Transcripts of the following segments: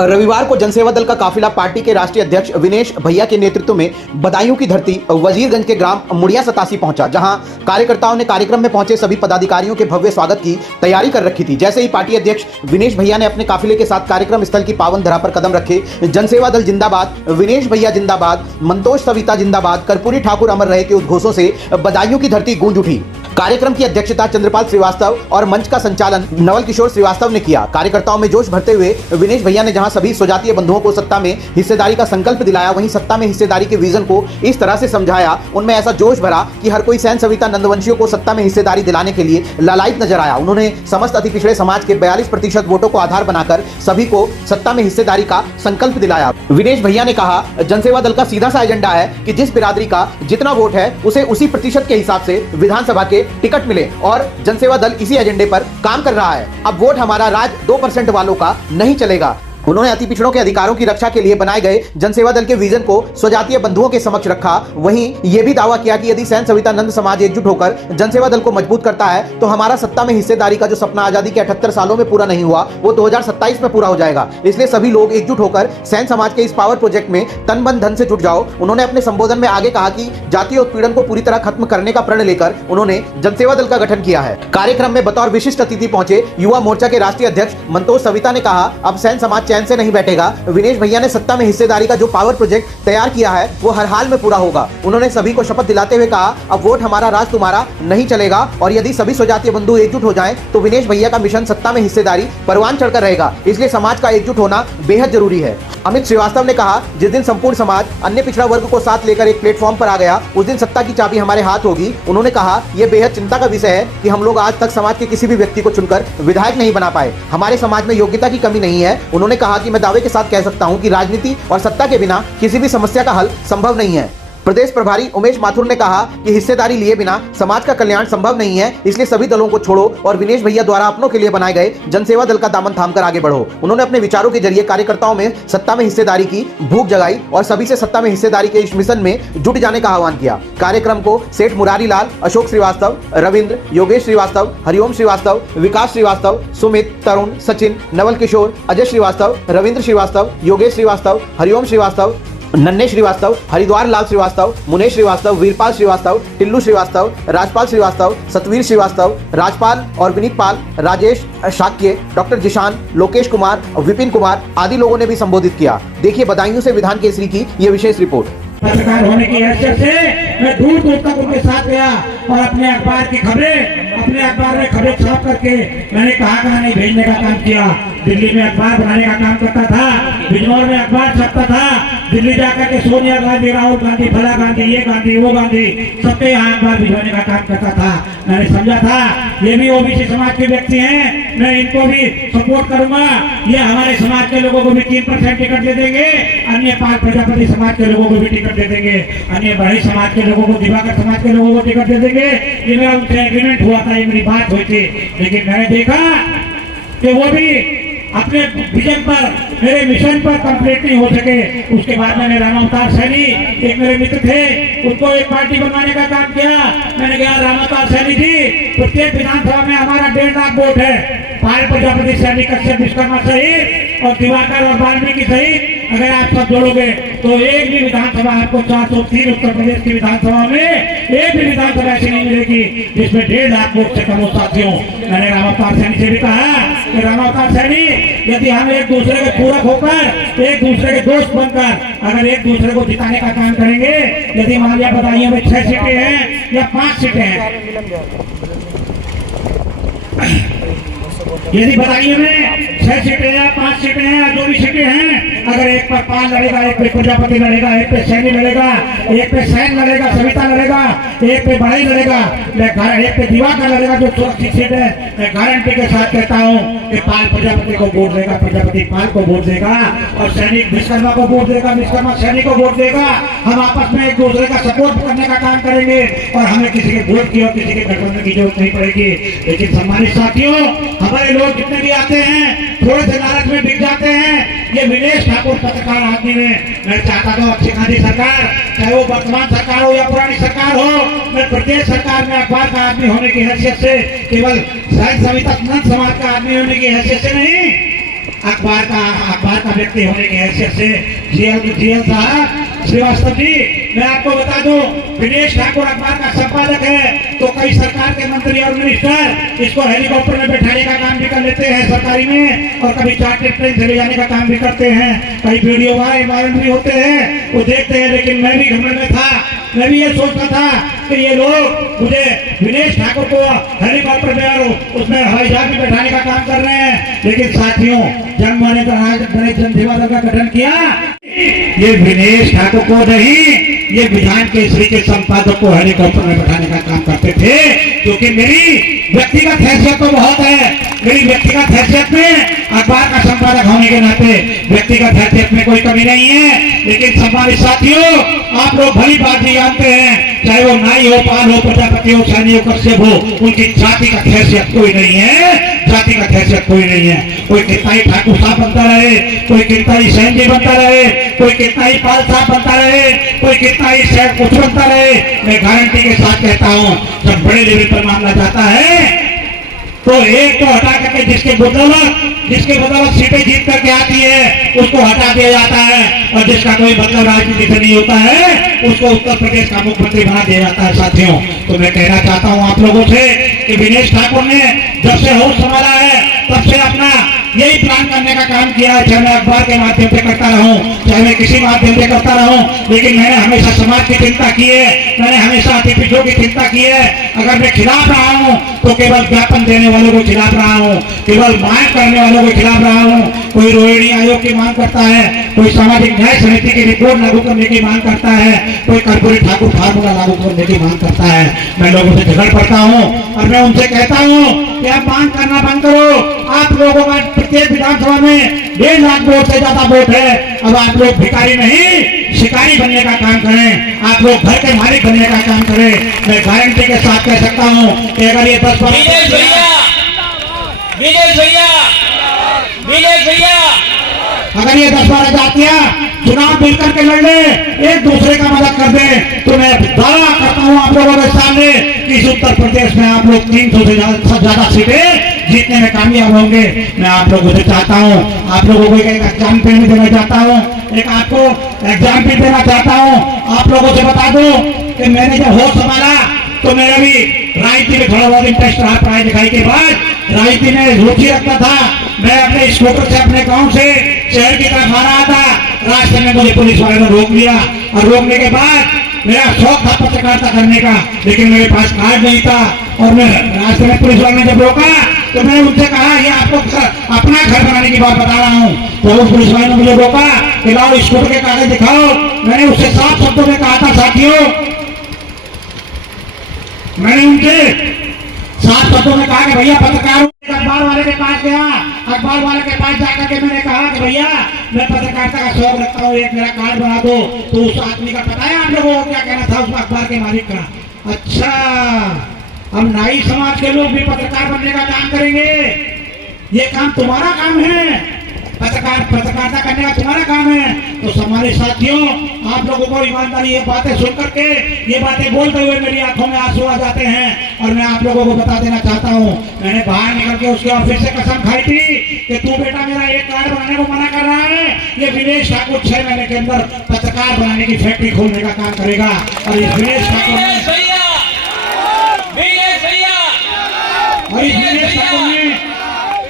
रविवार को जनसेवा दल का काफिला पार्टी के राष्ट्रीय अध्यक्ष विनेश भैया के नेतृत्व में बदायूं की धरती वजीरगंज के ग्राम मुड़िया सतासी पहुंचा, जहां कार्यकर्ताओं ने कार्यक्रम में पहुंचे सभी पदाधिकारियों के भव्य स्वागत की तैयारी कर रखी थी। जैसे ही पार्टी अध्यक्ष विनेश भैया ने अपने काफिले के साथ कार्यक्रम स्थल की पावन धरा पर कदम रखे, जनसेवा दल जिंदाबाद, विनेश भैया जिंदाबाद, मंतोष सविता जिंदाबाद, कर्पूरी ठाकुर अमर रहे के उद्घोषों से बदायूं की धरती गूंज उठी। कार्यक्रम की अध्यक्षता चंद्रपाल श्रीवास्तव और मंच का संचालन नवल किशोर श्रीवास्तव ने किया। कार्यकर्ताओं में जोश भरते हुए विनेश भैया ने जहां सभी स्वजातीय बंधुओं को सत्ता में हिस्सेदारी का संकल्प दिलाया, वहीं सत्ता में हिस्सेदारी के विजन को इस तरह से समझाया, उनमें ऐसा जोश भरा कि हर कोई सैन सविता नंदवंशियों को सत्ता में हिस्सेदारी दिलाने के लिए लालायित नजर आया। उन्होंने समस्त अति पिछड़े समाज के 42% वोटों को आधार बनाकर सभी को सत्ता में हिस्सेदारी का संकल्प दिलाया। विनेश भैया ने कहा, जनसेवा दल का सीधा सा एजेंडा है कि जिस बिरादरी का जितना वोट है उसे उसी प्रतिशत के हिसाब से विधानसभा के टिकट मिले, और जनसेवा दल इसी एजेंडे पर काम कर रहा है। अब वोट हमारा राज 2% वालों का नहीं चलेगा। उन्होंने अति पिछड़ों के अधिकारों की रक्षा के लिए बनाए गए जनसेवा दल के विजन को स्वजातीय बंधुओं के समक्ष रखा। वहीं यह भी दावा किया कि यदि सैन सविता नंद समाज एकजुट होकर जनसेवा दल को मजबूत करता है तो हमारा सत्ता में हिस्सेदारी का जो सपना आजादी के 78 सालों में पूरा नहीं हुआ वो 2027 में पूरा हो जाएगा। इसलिए सभी लोग एकजुट होकर सैन समाज के इस पावर प्रोजेक्ट में तन मन धन से जुट जाओ। उन्होंने अपने संबोधन में आगे कहा कि जातीय उत्पीड़न को पूरी तरह खत्म करने का प्रण लेकर उन्होंने जनसेवा दल का गठन किया है। कार्यक्रम में बतौर विशिष्ट अतिथि पहुंचे युवा मोर्चा के राष्ट्रीय अध्यक्ष मंतोष सविता ने कहा, अब सैन समाज चैन से नहीं बैठेगा। विनेश भैया ने सत्ता में हिस्सेदारी का जो पावर प्रोजेक्ट तैयार किया है वो हर हाल में पूरा होगा। उन्होंने सभी को शपथ दिलाते हुए कहा, अब वोट हमारा राज तुम्हारा नहीं चलेगा, और यदि सभी स्वजातीय बंधु एकजुट हो जाएं तो विनेश भैया का मिशन सत्ता में हिस्सेदारी परवान चढ़कर रहेगा। इसलिए समाज का एकजुट होना बेहद जरूरी है। अमित श्रीवास्तव ने कहा, जिस दिन संपूर्ण समाज अन्य पिछड़ा वर्ग को साथ लेकर एक प्लेटफॉर्म पर आ गया उस दिन सत्ता की चाबी हमारे हाथ होगी। उन्होंने कहा, यह बेहद चिंता का विषय है कि हम लोग आज तक समाज के किसी भी व्यक्ति को चुनकर विधायक नहीं बना पाए। हमारे समाज में योग्यता की कमी नहीं है। उन्होंने कहा कि मैं दावे के साथ कह सकता हूं कि राजनीति और सत्ता के बिना किसी भी समस्या का हल संभव नहीं है। प्रदेश प्रभारी उमेश माथुर ने कहा कि हिस्सेदारी लिए बिना समाज का कल्याण संभव नहीं है, इसलिए सभी दलों को छोड़ो और विनेश भैया द्वारा अपनों के लिए बनाए गए जनसेवा दल का दामन थामकर आगे बढ़ो। उन्होंने अपने विचारों के जरिए कार्यकर्ताओं में सत्ता में हिस्सेदारी की भूख जगाई और सभी से सत्ता में हिस्सेदारी के इस मिशन में जुट जाने का आह्वान किया। कार्यक्रम को सेठ मुरारी लाल, अशोक श्रीवास्तव, रविंद्र, योगेश श्रीवास्तव, हरिओम श्रीवास्तव, विकास श्रीवास्तव, सुमित, तरुण, सचिन, नवल किशोर, अजय श्रीवास्तव, रविंद्र श्रीवास्तव, योगेश श्रीवास्तव, हरिओम श्रीवास्तव, नन्हे श्रीवास्तव, हरिद्वार लाल श्रीवास्तव, मुनेश श्रीवास्तव, वीरपाल श्रीवास्तव, टिल्लू श्रीवास्तव, राजपाल श्रीवास्तव, सतवीर श्रीवास्तव, राजपाल और विनीत पाल, राजेश शाक्य, डॉक्टर जिशान, लोकेश कुमार, विपिन कुमार आदि लोगों ने भी संबोधित किया। देखिए बदायूं से विधान केसरी की यह विशेष रिपोर्ट। पत्रकार होने की हैसियत से मैं दूर दूर तक उनके साथ गया और अपने अखबार की खबरें, अपने अखबार में खबरें छाप करके मैंने कहाँ नहीं भेजने का काम किया। दिल्ली में अखबार बनाने का काम करता था, बिजनौर में अखबार छपता था, दिल्ली जाकर के सोनिया गांधी, राहुल गांधी, फला गांधी, ये गांधी, वो गांधी, सबके यहाँ अखबार भिजवाने का काम करता था। मैंने समझा था ये भी ओबीसी समाज के व्यक्ति हैं, मैं इनको भी सपोर्ट करूंगा। ये हमारे समाज के लोगों को भी 3% टिकट दे देंगे, अन्य 5 प्रजापति समाज के लोगों को भी टिकट दे देंगे, अन्य बड़े समाज के लोगों को, दिवाकर समाज के लोगों को टिकट दे देंगे। ये मेरा उनसे एग्रीमेंट हुआ था, ये मेरी बात हुई थी। लेकिन मैंने देखा कि वो भी अपने विजन पर, मेरे मिशन पर कंप्लीट नहीं हो सके। उसके बाद मैंने रामावतार सैनी, एक मेरे मित्र थे, उनको एक पार्टी बनवाने का काम किया। मैंने कहा, रामावतार सैनी जी, प्रत्येक विधानसभा में हमारा 1.5 लाख वोट है, 5 प्रजापति, सैनी, कश्यप, विश्वकर्मा सहित और दिवाकर और वाल्मीकि सहित अगर आप सब जोड़ोगे तो एक भी विधानसभा आपको 403 उत्तर प्रदेश की विधानसभा में एक भी विधानसभा ऐसी नहीं मिलेगी जिसमें 1.5 लाख वोट से कम हो। साथियों, मैंने रामावतार सैनी से भी कहा कि रामावतार सैनी, यदि हम एक दूसरे के पूरक होकर, एक दूसरे के दोस्त बनकर अगर एक दूसरे को जिताने का काम करेंगे, यदि मान लिया बदायूं में 6 सीटें हैं या 5 सीटें हैं, यदि बदायूं में 6 सीटें या 5 सीटें हैं या जो भी सीटें हैं, अगर एक पर 5 लड़ेगा, एक पे प्रजापति लड़ेगा, एक पे सैनी लड़ेगा, एक पे सैन लड़ेगा, सविता लड़ेगा, एक पे बड़ाई लड़ेगा, एक पे दिवाकर लड़ेगा जो सुरक्षित सीट है, मैं गारंटी के साथ कहता हूँ कि पाल प्रजापति को वोट देगा, प्रजापति पाल को वोट देगा और सैनिक विश्वकर्मा को वोट देगा, विश्वकर्मा सैनिक को वोट देगा। हम आपस में एक दूसरे का सपोर्ट करने का काम करेंगे और हमें किसी के वोट की और किसी के गठबंधन की जरूरत नहीं पड़ेगी। लेकिन सम्मानित साथियों, हमारे लोग जितने भी आते हैं थोड़े से लालच में बिक जाते हैं। ये विनेश ठाकुर पत्रकार आदमी ने, मैं चाहता था अच्छी खासी सरकार, चाहे वो वर्तमान सरकार हो या पुरानी सरकार हो, मैं प्रदेश सरकार में अखबार का आदमी होने की हैसियत से, केवल सैन सविता नंद समाज का आदमी होने की हैसियत से नहीं, अखबार का व्यक्ति होने की हैसियत से जीएल साहब श्रीवास्तव जी, मैं आपको बता दूं, विनेश ठाकुर अखबार का संपादक है, तो कई सरकार के मंत्री और मिनिस्टर इसको हेलीकॉप्टर में बैठाने का काम भी कर लेते हैं सरकारी में, और कभी चार्टर्ड ट्रेन से ले जाने का काम भी करते हैं। कई वीडियो वायरल भी होते हैं, वो देखते हैं। लेकिन मैं भी घमंड में था, मैं भी ये सोचता था कि ये लोग मुझे विनेश ठाकुर को हेलीकॉप्टर में और उसमें हवाई जहाज में बैठाने का काम कर रहे हैं। लेकिन साथियों, जब मैंने गणेश जनसेवा दल का गठन किया, ये विनेश ठाकुर को नहीं, ये विधान केसरी के संपादक को हेलीकॉप्टर में बैठाने का काम करते थे, क्योंकि मेरी व्यक्तिगत हैसियत तो बहुत है। मेरी व्यक्तिगत हैसियत में अखबार का संपादक होने के नाते व्यक्तिगत हैसियत में कोई कमी नहीं है। लेकिन सम्मानित साथियों, आप लोग भली बात भी जानते हैं, चाहे वो नाई हो, पाल हो, प्रजापति हो, सैनी हो, कश्यप हो, उनकी जातिगत हैसियत कोई नहीं है। जातिगत हैसियत कोई नहीं है। कोई कितना ही ठाकुर साहब बनता रहे, कोई कितना ही सैन जी बनता रहे, कोई कितना ही पाल साहब बनता रहे, कोई कितना ही शहर कुछ बनता रहे, मैं गारंटी के साथ कहता हूँ, जब बड़े लेवल पर मामला जाता है तो एक को हटा करके जिसके बदौलत सीटें जीत करके आती है उसको हटा दिया जाता है, और जिसका कोई मतलब राजनीति से नहीं होता है उसको उत्तर प्रदेश का मुख्यमंत्री बना दिया जाता है। साथियों, तो मैं कहना चाहता हूं आप लोगों से कि विनेश ठाकुर ने जब से होश संभाला है तब से अपना यही प्लान करने का काम किया है, चाहे मैं अखबार के माध्यम से करता रहूं, चाहे मैं किसी माध्यम से करता रहूं, लेकिन मैंने हमेशा समाज की चिंता की है, मैंने हमेशा अति पिछड़ों की चिंता की है। अगर मैं खिलाफ रहा हूं तो केवल ज्ञापन देने वालों को खिलाफ रहा हूं, केवल मांग करने वालों को खिलाफ रहा हूं। कोई रोहिणी आयोग की मांग करता है, कोई सामाजिक न्याय समिति की रिपोर्ट लागू करने की मांग करता है, कोई कर्पूरी ठाकुर फार्मूला लागू करने की मांग करता है। मैं लोगों से झगड़ पड़ता हूँ और मैं उनसे कहता हूँ कि आप मांग करना बंद करो। आप लोगों का प्रत्येक विधानसभा में 1.5 लाख वोट से ज्यादा वोट है। अब आप लोग भिखारी नहीं, शिकारी बनने का काम करें, आप लोग घर के मालिक बनने का काम करें। मैं गारंटी के साथ कह सकता हूँ कि अगर ये 10 अगर ये 10-12 जातियां चुनाव मिलकर के लड़ ले, एक दूसरे का मदद कर दे, तो मैं दावा करता हूं आप लोगों के सामने कि इस उत्तर प्रदेश में आप लोग 300 से ज्यादा सीटें जीतने में कामयाब होंगे। मैं आप लोगों से चाहता हूं, आप लोगों को एक एग्जाम्पल भी देना चाहता हूं, एक आपको एग्जाम्पल देना चाहता हूं। आप लोगों से बता दूं कि मैंने जब होश संभाला तो मेरा भी राजनीति में थोड़ा बहुत इंटरेस्ट रहा। पढ़ाई लिखाई के बाद राजनीति में रुचि रखता था। मैं अपने स्कूटर से अपने गांव से शहर की तरफ आ रहा था, रास्ते में मुझे पुलिस वाले ने रोक लिया, और रोकने के बाद मेरा शौक था पत्रकारिता करने का, लेकिन मेरे पास कार्ड नहीं था। और मैं रास्ते में पुलिस वाले ने जब रोका तो मैंने उनसे कहा, ये आपको अपना घर बनाने की बात बता रहा हूँ। तो वो पुलिस वाले ने मुझे रोका कि लाओ स्कूटर के कागज दिखाओ। मैंने उससे साफ शब्दों में कहा था, साथियों, मैंने उनसे साफ शब्दों में कहा कि भैया पत्रकार, अखबार वाले के पास गया, अखबार वाले के पास जाकर के मैंने कहा कि भैया मैं पत्रकारिता का शौक रखता हूँ, एक मेरा कार्ड बना दो। तो उस आदमी का पता है आप लोगों को क्या कहना था, उस अखबार के मालिक का? अच्छा, हम नाई समाज के लोग भी पत्रकार बनने का काम करेंगे, ये काम तुम्हारा काम है, पत्रकारिता करने का तुम्हारा काम है। तो सम्मानित साथियों, आप लोगों को ईमानदारी ये बातें सुन करके, ये बातें बोलते हुए मेरी आंखों में आंसू आ जाते हैं। और मैं आप लोगों को बता देना चाहता हूँ, मैंने बाहर निकल के उसके ऑफिस से कसम खाई थी कि तू बेटा मेरा एक कार्ड बनाने को मना कर रहा है, ये विनेश ठाकुर 6 महीने के अंदर पत्रकार बनाने की फैक्ट्री खोलने का काम करेगा। और इस विनेश ठाकुर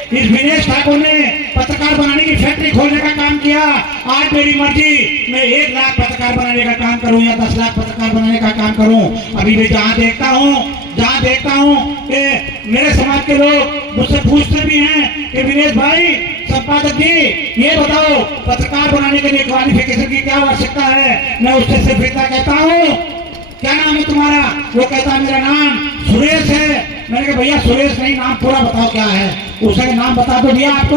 इस विनेश ठाकुर ने पत्रकार बनाने की फैक्ट्री खोलने का काम किया। आज मेरी मर्जी, मैं 1 लाख पत्रकार बनाने का काम करूं या 10 लाख पत्रकार बनाने का काम करूं। अभी मैं जहां देखता हूं कि मेरे समाज के लोग मुझसे पूछते भी हैं कि विनेश भाई, संपादक जी, ये बताओ पत्रकार बनाने के लिए क्वालिफिकेशन की क्या आवश्यकता है? मैं उससे सिर्फ इतना कहता हूँ, क्या नाम है तुम्हारा? वो कहता है मेरा नाम सुरेश है। मैंने कहा भैया सुरेश नहीं, नाम पूरा बताओ क्या है। उसने नाम बता दो भैया आपको,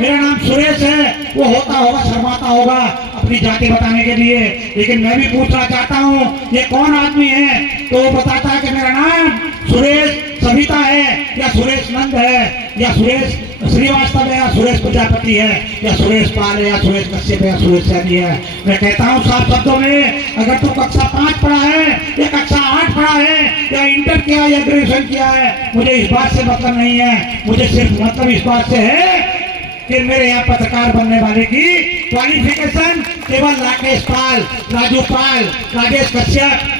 मेरा नाम सुरेश है। वो होता होगा, शर्माता होगा अपनी जाति बताने के लिए, लेकिन मैं भी पूछना चाहता हूँ ये कौन आदमी है? तो वो बताता है कि मेरा नाम सुरेश सविता है, या सुरेश नंद है, या सुरेश श्रीवास्तव है, या सुरेश प्रजापति है, या सुरेश पाल है, या सुरेश कश्यप है, या सुरेश सैनी है। मैं कहता हूँ साफ शब्दों में, अगर तू कक्षा 5 पढ़ा है या कक्षा 8 पढ़ा है या इंटर किया या ग्रेजुएशन किया है, मुझे इस बात से मतलब नहीं है। मुझे सिर्फ मतलब इस बात से है कि मेरे यहाँ पत्रकार बनने वाले की क्वालिफिकेशन केवल राकेश पाल, राजू पाल, राजेश कश्यप,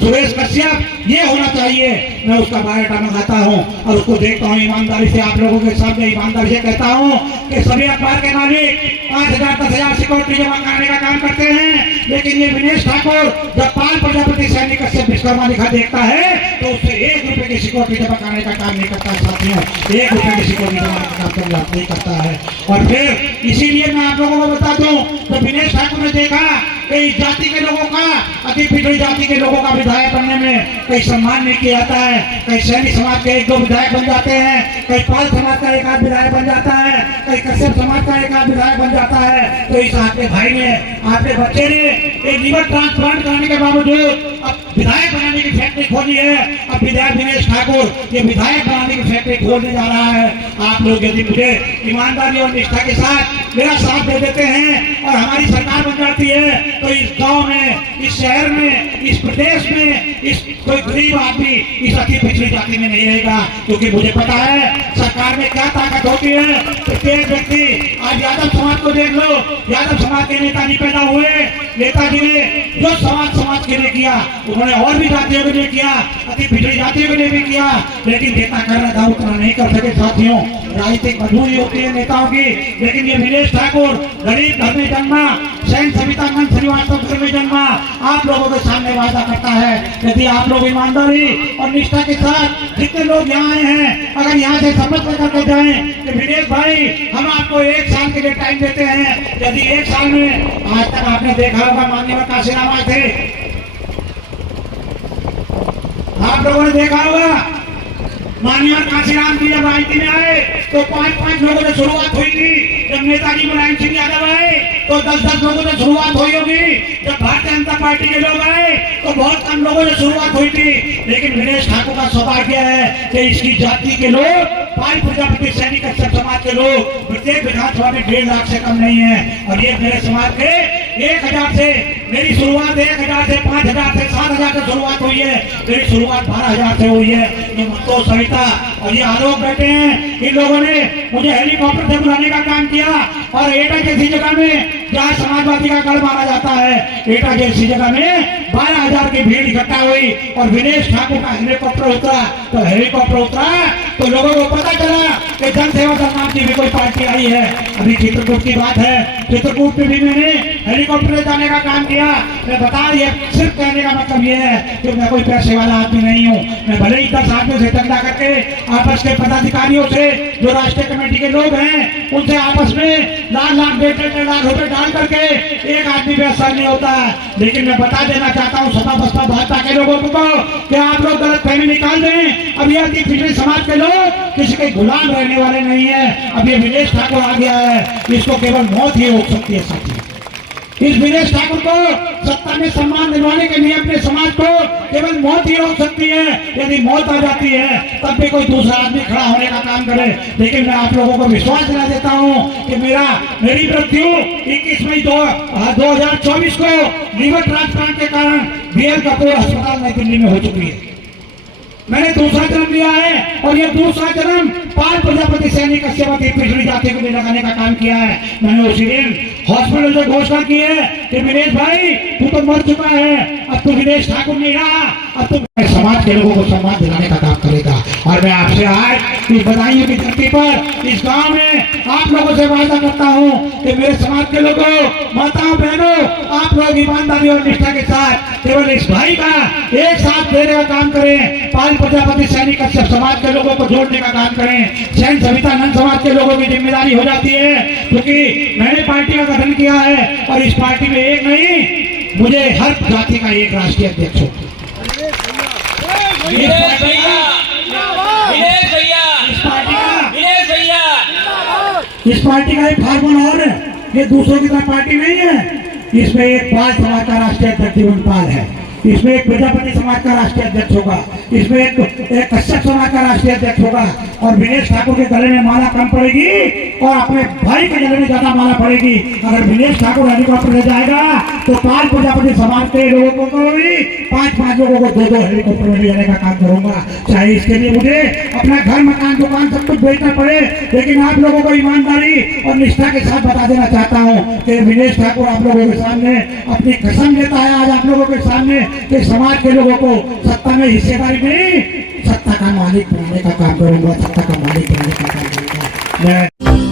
सुरेश कश्यप ये होना चाहिए। मैं उसका बायोडाटा मंगाता हूँ और उसको देखता हूँ ईमानदारी से। आप लोगों के सामने ईमानदारी से कहता हूँ कि सभी अखबार के मालिक 5,000 10,000 सिक्योरिटी जमा कराने का काम करते हैं, लेकिन ये विनेश ठाकुर जब पाल प्रजापति सैनी कश्यप विश्वकर्मा लिखा देखता है तो उससे 1 रुपए की सिक्योरिटी जमा कराने का काम नहीं करता है साथियों। 1 रुपए की सिक्योरिटी जमा का काम नहीं करता है। और फिर इसीलिए मैं आप लोगों को बता दूं, तो विनेश ठाकुर ने देखा कि इस जाति के लोगों का, अति पिछड़ी जाति के लोगों का विधायक बनने में कहीं सम्मान नहीं किया जाता है। कहीं सैनिक समाज के 1-2 विधायक बन जाते हैं, कहीं पाल समाज का 1-8 विधायक बन जाता है, कहीं कश्यप समाज का 1-8 विधायक बन जाता है। तो इस आपके भाई ने, आपके बच्चे ने एक लिवर ट्रांसप्लांट कराने के बावजूद अब विधायक बनाने की फैक्ट्री खोली है। अब विधायक विनेश ठाकुर ये विधायक बनाने की फैक्ट्री खोलने जा रहा है। आप लोग यदि मुझे ईमानदारी और निष्ठा के साथ मेरा साथ दे देते हैं और हमारी सरकार बन जाती है तो इस गांव में, इस शहर में, इस प्रदेश में इस कोई गरीब आदमी इस अति पिछड़ी जाति में नहीं रहेगा। क्योंकि मुझे पता है सरकार में क्या ताकत होती है। प्रत्येक व्यक्ति, आज यादव समाज को देख लो, यादव समाज के नेताजी पैदा हुए, नेताजी ने जो समाज के लिए किया उन्होंने और भी जातियों के लिए किया, अति पिछड़ी जातियों के लिए भी किया, लेकिन जितना करना था उतना नहीं कर सके साथियों। राजनीतिक मजबूरी होती है नेताओं की, लेकिन ये विनेश ठाकुर गरीब घर में जन्मा, सैन सविता मन श्रीवास्तव घर में जन्मा, आप लोगों के सामने वादा करता है यदि आप लोग ईमानदारी और निष्ठा के साथ जितने लोग यहाँ आए हैं अगर यहाँ से समझ करके जाएं कि विनेश भाई हम आपको 1 साल के लिए टाइम देते हैं। यदि 1 साल में, आज तक आपने देखा होगा माननीय काशीराम आए थे, आप लोगों ने देखा होगा माननीय काशीराम जी जब राजनीति में आए तो 5-5 लोगों से शुरुआत हुई थी। जब नेताजी मुलायम सिंह यादव आए तो 10-10 लोगों से शुरुआत हुई होगी। जब भारतीय जनता पार्टी के लोग आए तो बहुत कम लोगों से शुरुआत हुई थी। लेकिन विनेश ठाकुर का सौभाग्य है कि इसकी जाति के लोग, पाल प्रजापति सैनिक कश्यप समाज के लोग प्रत्येक विधानसभा में 1.5 लाख से कम नहीं है। और ये मेरे समाज के 1,000 से, मेरी शुरुआत 1,000 से, 5,000 से, 7,000 से शुरुआत हुई है। मेरी शुरुआत 12,000 से हुई है। ये तो सविता और ये आलोक बैठे हैं, इन लोगों ने मुझे हेलीकॉप्टर से बुलाने का काम किया और एटा जैसी जगह में जहाँ समाजवादी का गढ़ माना जाता है, एटा जैसी जगह में 12,000 की भीड़ इकट्ठा हुई और विनेश ठाकुर का हेलीकॉप्टर उतरा। तो हेलीकॉप्टर उतरा तो लोगों को पता चला कि जन सेवा दल नाम की भी कोई पार्टी आई है। अभी चित्रकूट की बात है, चित्रकूट में भी मैंने हेलीकॉप्टर ले जाने का काम किया। मैं बता, ये सिर्फ कहने का मतलब ये है कि मैं कोई पैसे वाला आदमी नहीं हूँ। मैं भले ही 10 आदमियों से झगड़ा करके आपस के पदाधिकारियों से, जो राष्ट्रीय कमेटी के लोग हैं, उनसे आपस में लाख 1.5 लाख रुपए डाल करके एक आदमी भी असर नहीं होता है। लेकिन मैं बता देना चाहता हूँ सपा बसपा भाजपा के लोगों को कि आप लोग गलत फहमी निकाल दें। अब ये पिछड़े समाज के लोग किसी के गुलाम रहने वाले नहीं है। अब ये विनेश ठाकुर आ गया है, इसको केवल मौत ही रोक सकती है साथी। इस विनेश ठाकुर को सत्ता में सम्मान दिलवाने के लिए अपने समाज को केवल मौत ही रोक सकती है। यदि मौत आ जाती है तब भी कोई दूसरा आदमी खड़ा होने का काम करे। लेकिन मैं आप लोगों को विश्वास दिला देता हूँ कि मेरी मृत्यु 21 मई 2024 को लीवर ट्रांसप्लांट के कारण BL कपूर अस्पताल नई दिल्ली में हो चुकी है। मैंने दूसरा जन्म लिया है और ये दूसरा जन्म पाल प्रजापति सैनिक कश्यप पिछड़ी जाति को लगाने का काम किया है। मैंने उसी दिन हॉस्पिटल से घोषणा की है कि विनेश भाई तू तो मर चुका है, अब तू विनेश ठाकुर नहीं रहा, अब तू समाज के लोगों को सम्मान दिलाने का काम करेगा। और मैं आपसे आज इस बधाइयों की धरती पर, इस गांव में आप लोगों से वादा करता हूं कि मेरे समाज के लोगों, माताओं बहनों, आप लोग ईमानदारी और निष्ठा के साथ केवल इस भाई का एक साथ देने का काम करें। पाल प्रजापति सैनिक कश्यप समाज के लोगों को जोड़ने का काम करें। सैन सविता नंद समाज के लोगों की जिम्मेदारी हो जाती है, क्योंकि मैंने पार्टी का गठन किया है और इस पार्टी में एक नहीं, मुझे हर जाति का एक राष्ट्रीय अध्यक्ष हो। इस पार्टी का एक फार्मूला और है, ये दूसरों की तरह पार्टी नहीं है। इसमें एक पाल समाज का राष्ट्रीय अध्यक्ष जीवनपाल है। इसमें एक प्रजापति समाज का राष्ट्रीय अध्यक्ष होगा, इसमें एक कश्यप समाज का राष्ट्रीय अध्यक्ष होगा, और विनेश ठाकुर के गले में माला कम पड़ेगी और अपने भाई के गले में ज्यादा माला पड़ेगी। अगर विनेश ठाकुर हेलीकॉप्टर ले जाएगा तो 5 प्रजापति समाज के लोगों को भी 5-5 लोगों को 2-2 हेलीकॉप्टर में ले जाने का काम करूंगा। चाहे इसके लिए मुझे अपना घर, मकान, दुकान सब कुछ बेचना पड़े, लेकिन आप लोगों को ईमानदारी और निष्ठा के साथ बता देना चाहता हूँ कि विनेश ठाकुर आप लोगों के सामने अपनी कसम लेता है आज आप लोगों के सामने कि समाज के लोगों को सत्ता में हिस्सेदारी नहीं, सत्ता का मालिक बनाने का काम करूंगा, सत्ता का मालिक बनाने का काम करूंगा। मैं